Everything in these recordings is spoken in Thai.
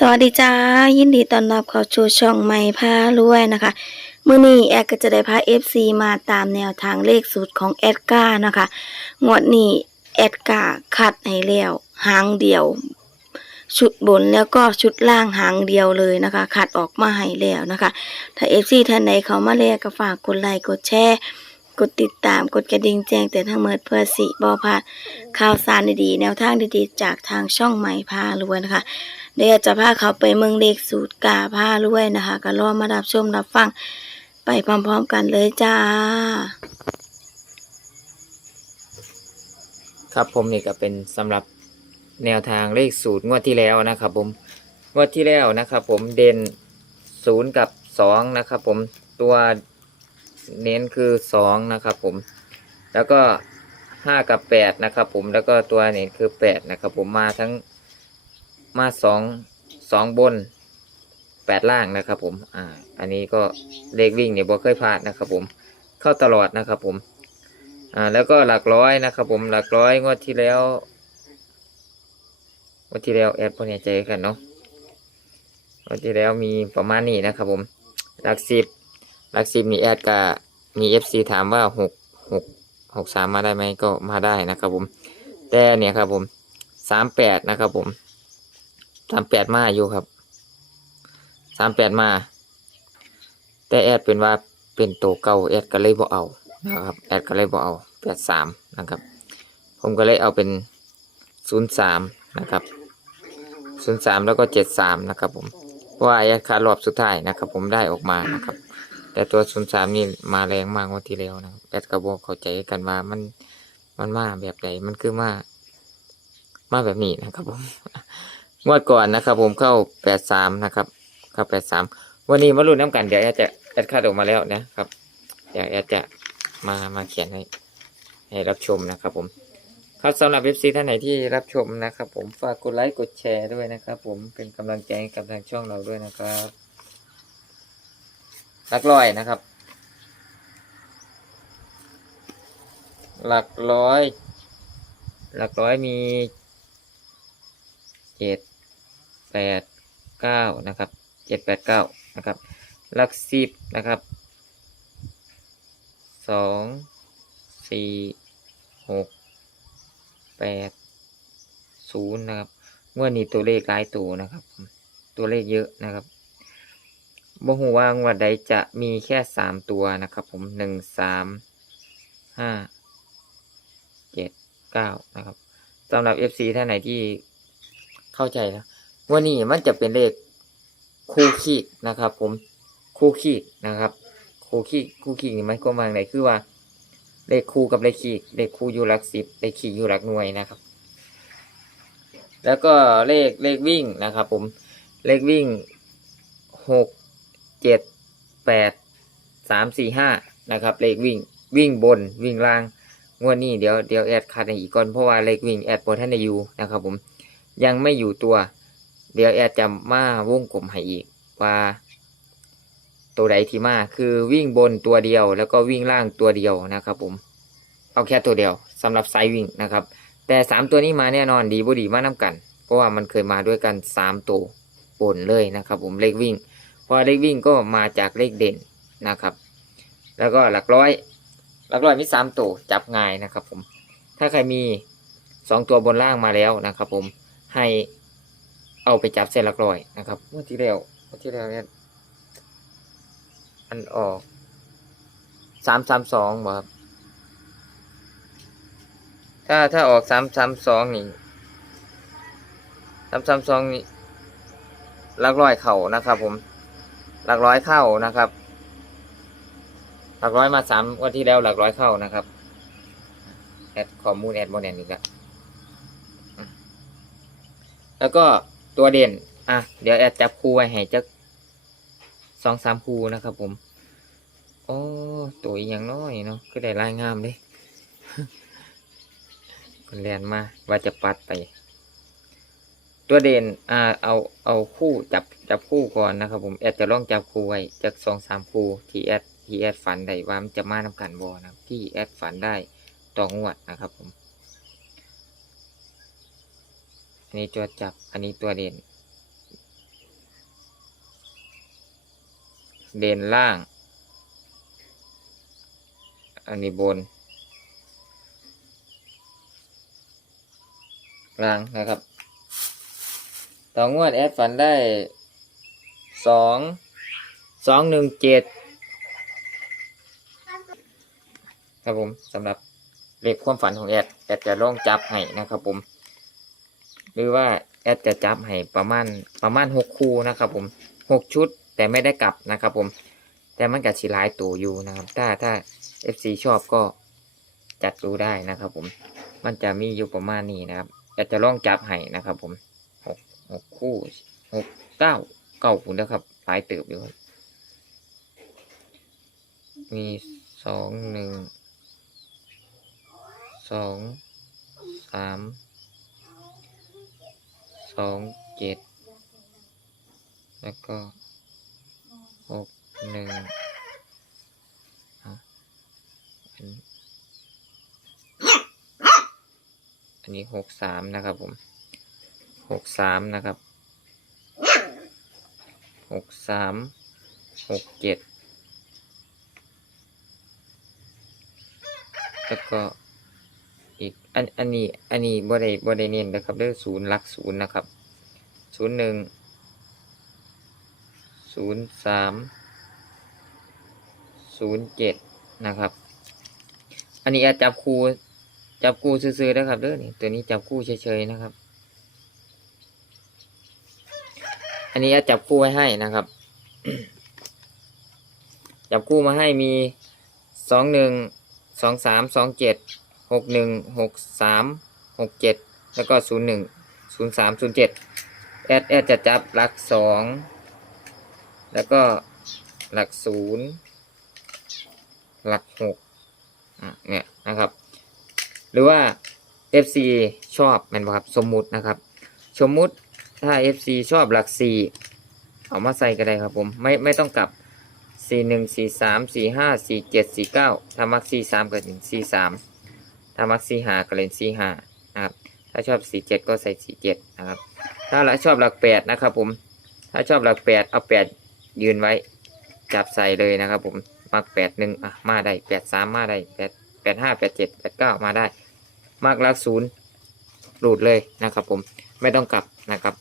สวัสดีจ้ายินดีต้อนรับเข้าสู่ช่องใหม่พารวยนะคะมื้อนี้แอดก็จะได้พา FC มาตามแนวทางเลขสูตรของแอดก้านะคะงวดนี้แอดก้าคัดให้แล้วหางเดียว ชุดบนแล้วก็ชุดล่างหางเดียวเลยนะคะคัดออกมาให้แล้วนะคะ ถ้า FC ท่านใดเขามาแล้วก็ฝากกดไลค์กดแชร์ กดติดตามกดกระดิ่งแจ้งเตือนทั้งหมดเพื่อสิบ่พลาดข่าวสารดีๆ แนวทางดีๆ จากทางช่องใหม่พารวยนะคะ เดี๋ยวจะพาเขาไปเมืองเลขสูตรกาผ้ารวยนะคะ ก็รอมารับชมรับฟังไปพร้อมๆกันเลยจ้า ครับผมนี่ก็เป็นสำหรับแนวทางเลขสูตรงวดที่แล้วนะครับผมงวดที่แล้วนะครับผมเด่นศูนย์กับสองนะครับผมตัว เน้นคือสองนะครับผม แล้วก็ห้ากับแปดนะครับผมแล้วก็ตัวเน้นคือแปดนะครับผมมาทั้งมาสองสองบนแปดล่างนะครับผมอ่าอันนี้ก็เลขวิ่งเนี่ยบ่เคยพลาดนะครับผม เข้าตลอดนะครับผมอ่าแล้วก็หลักร้อยนะครับผมหลักร้อยงวดที่แล้วงวดที่แล้วแอดพอเนี่ยใจกันเนาะงวดที่แล้วมีประมาณนี้นะครับผม หลักสิบหลักสิบมีแอดกับ มีเอฟซีถามว่าหกหกหกสามมาได้ไหมก็มาได้นะครับผมแต่เนี่ยครับผมสามแปดนะครับผมสามแปดมาอยู่ครับสามแปดมา แต่แอดเป็นว่าเป็นตัวเก่าแอดก็เลยบ่เอานะครับแอดก็เลยบอกเอาแปดสามนะครับผมก็เลยเอาเป็นศูนย์สามนะครับศูนย์สามแล้วก็เจ็ดสามนะครับผมเพราะว่าแอดคารอบสุดท้ายนะครับ ผมได้ออกมานะครับ แต่ตัวศูนย์สามนี่มาแรงมากกว่าที่แล้วนะแอดก็บอกเข้าใจกันว่ามันมันมาแบบไหนมันคือมามาแบบนี้นะครับผมงวดก่อนนะครับ ผมเข้าแปดสามนะครับ เข้าแปดสามวันนี้มาลุ้นน้ำกันเดี๋ยวแอดจะแอดคาดออกมาแล้วนะครับ เดี๋ยวแอดจะมามาเขียนให้ให้รับชมนะครับ ผม ครับสำหรับเว็บซีท่านไหนที่รับชมนะครับ ผมฝากกดไลค์กดแชร์ด้วยนะครับ ผมเป็นกำลังใจกับทางช่องเราด้วยนะครับ หลักร้อยนะครับ หลักร้อย หลักร้อยมีเจ็ดแปดเก้านะครับเจ็ดแปดเก้านะครับ หลักสิบนะครับสองสี่หกแปดศูนย์นะครับงวดนี้ตัวเลขหลายตัวนะครับ ตัวเลขเยอะนะครับ บ่ฮู้ว่างวดใดจะมีแค่สามตัวนะครับ ผมหนึ่งสามห้าเจ็ดเก้านะครับสำหรับ FC ท่านไหนที่เข้าใจนะงวันนี้มันจะเป็นเลขคู่ขีดนะครับ ผมคู่ขีดนะครับ คู่ขีดคู่ขีดนี่มันก็มาไหนคือว่า เลขคู่กับเลขขีดเลขคู่อยู่หลักสิบเลขขีดอยู่หลักหน่วยนะครับ แล้วก็เลขเลขวิ่งนะครับ ผมเลขวิ่งหก เจ็ดแปดสามสี่ห้านะครับ เลขวิ่งวิ่งบนวิ่งล่างงวดนี้เดี๋ยวเดี๋ยวแอดคัดอีกก่อนเพราะว่าเลขวิ่งแอดบนท่านอยู่นะครับผมยังไม่อยู่ตัว เดี๋ยวแอดจะมาวงกลมให้อีกว่า ตัวใดที่มาคือวิ่งบนตัวเดียว แล้วก็วิ่งล่างตัวเดียวนะครับ ผม เอาแค่ตัวเดียวสำหรับไซวิ่งนะครับ แต่สามตัวนี้มาแน่นอนดีบ่ดีมาน้ากัน เพราะว่ามันเคยมาด้วยกันสามตัวบนเลยนะครับ ผมเลขวิ่ง เพราะเลขวิ่งก็มาจากเลขเด่นนะครับ แล้วก็หลักร้อย หลักร้อยมีสามตัวจับง่ายนะครับผม ถ้าใครมีสองตัวบนล่างมาแล้วนะครับผมให้เอาไปจับเส้นหลักร้อยนะครับเมื่อที่แล้วเมื่อที่แล้วเนี่ยอันออกสามสามสองครับถ้าถ้าออกสามสามสองนี่สามสามสองนี่หลักร้อยเข่านะครับผม หลักร้อยเข้านะครับ หลักร้อยมาสามวันที่แล้วหลักร้อยเข้านะครับแอดข้อมูลแอดโมเดลอีกแล้วแล้วก็ตัวเด่น อะ เดี๋ยวแอดจับคู่ไว้ให้จักสองสามคู่นะครับผม โอ้ตัวอย่างน้อยเนาะก็ได้รายงามเลยคนแลนมาว่าจะปัดไป ตัวเด่นอ่าเอาเอาคู่จับจับคู่ก่อนนะครับผมแอดจะลองจับคู่ไว้จากสองสามคู่ที่แอดที่แอดฝันได้ว่ามันจะมาทำการบอนะที่แอดฝันได้ต่องวดนะครับผม อันนี้ตัวจับอันนี้ตัวเด่น เด่นล่าง อันนี้บนล่างนะครับ ต่องวดแอดฝันได้สองสองหนึ่งเจ็ดครับผมสำหรับเลขความฝันของแอดแอดจะลองจับให้นะครับผม หรือว่าแอดจะจับให้ประมาณประมาณหกคู่นะครับผมหกชุดแต่ไม่ได้กลับนะครับผม แต่มันกับสีลายตัวอยู่นะครับ ถ้าถ้า FC ชอบก็จัดดูได้นะครับผม มันจะมีอยู่ประมาณนี้นะครับแอดจะลองจับให้นะครับผม หกคู่หกเก้าเก้าคู่นะครับหลายเติบอยู่ครับ มีสองหนึ่งสองสามสองเจ็ดแล้วก็หกหนึ่งอันนี้หกสามนะครับผม หกสามนะครับหกสามหกเจ็ดแล้วก็อีกอันอันนี้อันนี้บ่ได้บ่ได้เน้นนะครับเด้อศูนย์หลักศูนย์นะครับศูนย์หนึ่งศูนย์สามศูนย์เจ็ดนะครับ อันนี้อาจจับคู่จับคู่ซื่อๆนะครับเด้อนี่ตัวนี้จับคู่เฉยๆนะครับ อั นนี้อาจจับคู่ไว้ให้นะครับ จับคู่มาให้มีสองหนึ่งสองสามสองเจ็ดหกหนึ่งหกสามหกเจ็ดแล้วก็ศูนย์หนึ่งศูนย์สามศูนย์เจ็ดแอดแอดจะจับหลักสองแล้วก็หลักศูนย์หลักหกเนี่ยนะครับ หรือว่า FC ชอบแมันบ่ครับสมมุตินะครับ สมมุติ ถ้า FC ชอบหลักสี่เอามาใส่ก็ได้ครับผม ไม่ไม่ต้องกลับสี่หนึ่งสี่สามสี่ห้าสี่เจ็ดสี่เก้าถ้ามักสี่สามก็ถึงสี่สามถ้ามักสี่ห้าก็เล่นสี่ห้านะครับ ถ้าชอบสี่เจ็ดก็ใส่สี่เจ็ดนะครับ ถ้าละชอบหลักแปดนะครับผม ถ้าชอบหลักแปดเอาแปดยืนไว้ จับใส่เลยนะครับผม มักแปดหนึ่งอะมาได้แปดสามมาได้แปดแปดห้าแปดเจ็ดแปดเก้ามาได้ มักลักศูนย์หลุดเลยนะครับผม ไม่ต้องกลับนะครับ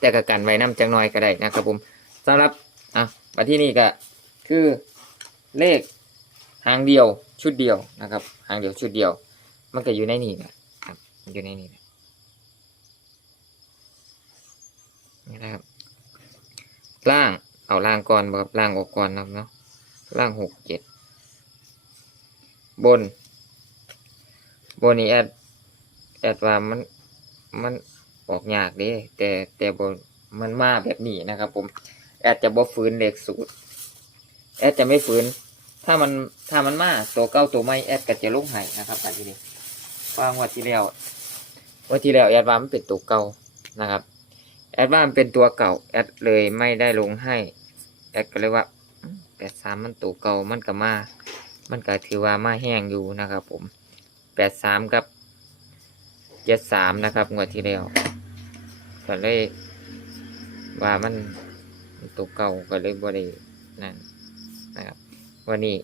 แต่ก็กันไว้น้ำจังน้อยก็ได้นะครับผมสำหรับอะมาที่นี่ก็คือเลขหางเดียวชุดเดียวนะครับหางเดียวชุดเดียว มันก็อยู่ในนี่นะครับอยู่ในนี่นะนี่นะครับล่างเอาล่างก่อนบ่ครับล่างออกก่อนนะครับเนาะล่างหกเจ็ดบนบนนี้แอดแอดว่ามันมัน ออกยากเด้แต่แต่บมันมาแบบนี้นะครับ ผมแอดจะบ่ฟื้นเลขสูตร แอดจะไม่ฟื้น ถ้ามันถ้ามันมาตัวเก้าตัวไม่แอดก็จะลงให้นะครับอันที่นี้ว่างวันที่แล้ววันที่แล้วแอดว่ามันเป็นตัวเก่านะครับ แอดว่ามันเป็นตัวเก่า แอดเลยไม่ได้ลงให้แอดก็เลยว่าแปดสามมันตัวเก่ามันก็มา มันก็ถือว่ามาแห้งอยู่นะครับ ผมแปดสามกับเจ็ดสามนะครับงวดที่แล้ว ก็เลยว่ามันตัวเก่าก็เลยบ่ได้นั่นนะครับวันนี้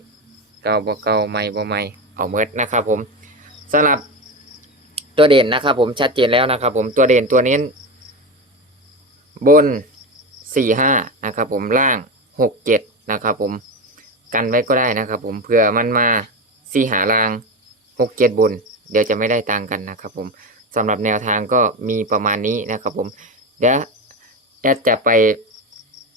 เก่าบ่เก่าใหม่บ่ใหม่เอาเมดนะครับ ผมสำหรับตัวเด่นนะครับ ผมชัดเจนแล้วนะครับ ผมตัวเด่นตัวนี้บนสี่ห้านะครับ ผมล่างหกเจ็ดนะครับ ผมกันไว้ก็ได้นะครับ ผมเผื่อมันมาสี่หาล่างหกเจ็ดบน เดี๋ยวจะไม่ได้ตังกันนะครับ ผม สำหรับแนวทางก็มีประมาณนี้นะครับผมเดี๋ยวแอดจะไป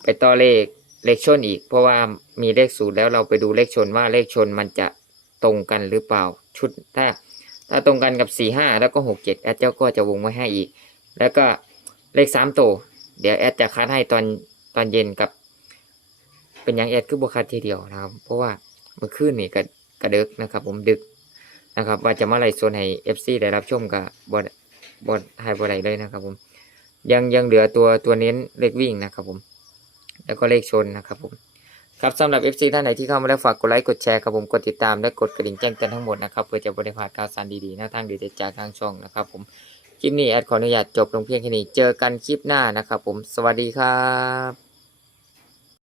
ไปต่อเลขเลขชนอีก เพราะว่ามีเลขศูนย์แล้วเราไปดูเลขชนว่าเลขชนมันจะตรงกันหรือเปล่าชุดถ้าถ้าตรงกันกับสี่ห้าแล้วก็หกเจ็ดแอดเจ้าก็จะวงไว้ให้อีก แล้วก็เลขสามตัว เดี๋ยวแอดจะคัดให้ตอนตอนเย็นกับ เป็นอย่างแอดคือบุคัดทีเดียวนะครับ เพราะว่าเมื่อคืนนี่กระกระดึกนะครับ ผมดึก นะครับ ว่าจะมาไล่โซนให้เอฟซีได้รับชมกับบอดบอดไฮบอดไหเลยนะครับ ผม ยังยังเหลือตัวตัวเน้นเลขวิ่งนะครับ ผม แล้วก็เลขชนนะครับ ผม ครับสำหรับ FC ท่านไหนที่เข้ามาแล้วฝากกดไลค์กดแชร์ครับผมกดติดตามและกดกระดิ่งแจ้งเตือนทั้งหมดนะครับเพื่อจะบริพาดข่าวสารดีๆแนวทางดีๆจากทางช่องนะครับ ผมคลิปนี้แอดขออนุญาตจบลงเพียงแค่นี้เจอกันคลิปหน้านะครับ ผมสวัสดีครับ